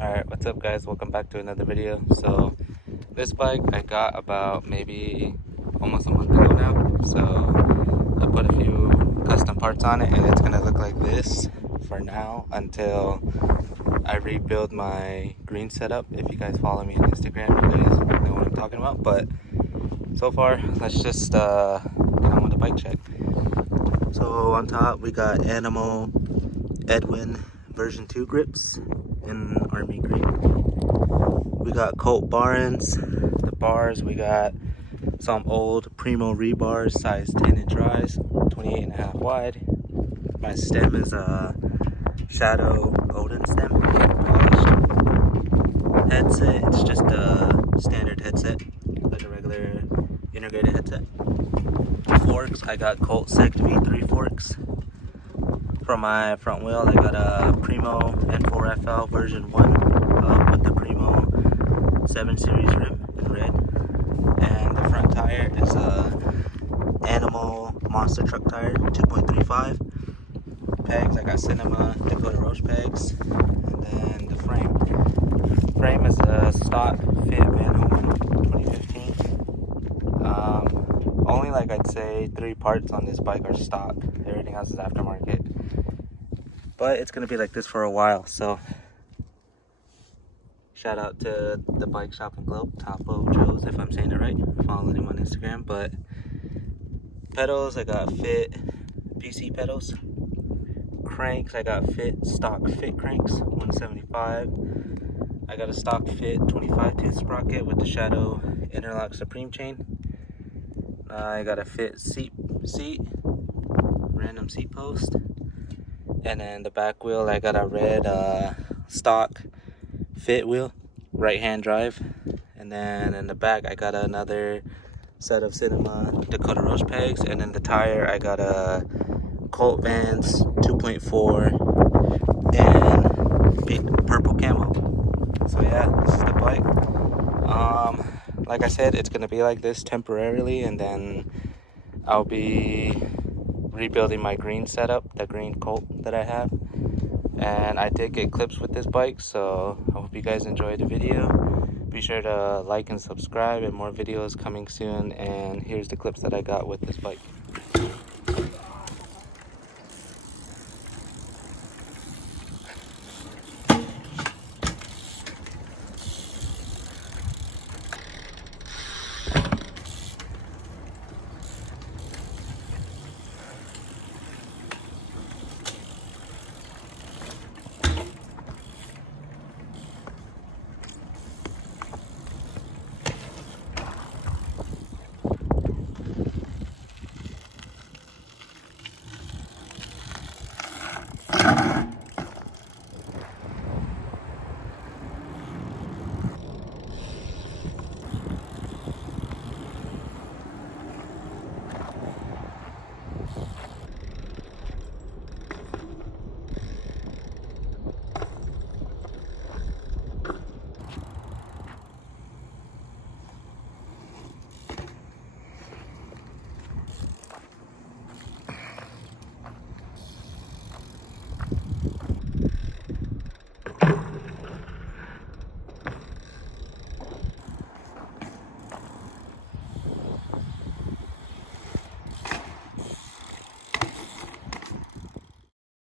Alright, what's up guys? Welcome back to another video. So this bike I got about maybe almost a month ago now. So I put a few custom parts on it and it's gonna look like this for now until I rebuild my green setup. If you guys follow me on Instagram, you guys know what I'm talking about. But so far, let's just get on with the bike check. So on top we got Animal Edwin version 2 grips in army green. We got Colt Barons, the bars. We got some old Primo rebars, size 10-inch rise, 28.5 wide. My stem is a Shadow Odin stem, polished. Headset, it's just a standard headset, like a regular integrated headset. Forks, I got Colt Sect V3 forks. For my front wheel, I got a Primo N4FL version 1 with the Primo 7 Series rim in red. And the front tire is a Animal Monster Truck tire, 2.35. Pegs, I got Cinema Dakota Roche pegs. And then the frame. Frame is a stock Fit Van Homan 2015. Only like I'd say 3 parts on this bike are stock. Everything else is aftermarket. But it's gonna be like this for a while, so shout out to the bike shop in Globe, Topo Joe's, if I'm saying it right. Following him on Instagram. But pedals, I got Fit PC pedals. Cranks, I got stock Fit cranks, 175. I got a stock Fit 25 tooth sprocket with the Shadow Interlock Supreme chain. I got a Fit seat, random seat post. And then the back wheel, I got a red stock Fit wheel, right hand drive. And then in the back, I got another set of Cinema Dakota Roche pegs. And then the tire, I got a Colt Vans 2.4 and big purple camo. So yeah, this is the bike. Like I said, it's gonna be like this temporarily, and then I'll be rebuilding my green setup, the green Colt that I have. And I did get clips with this bike, so I hope you guys enjoyed the video. Be sure to like and subscribe, and more videos coming soon. And here's the clips that I got with this bike.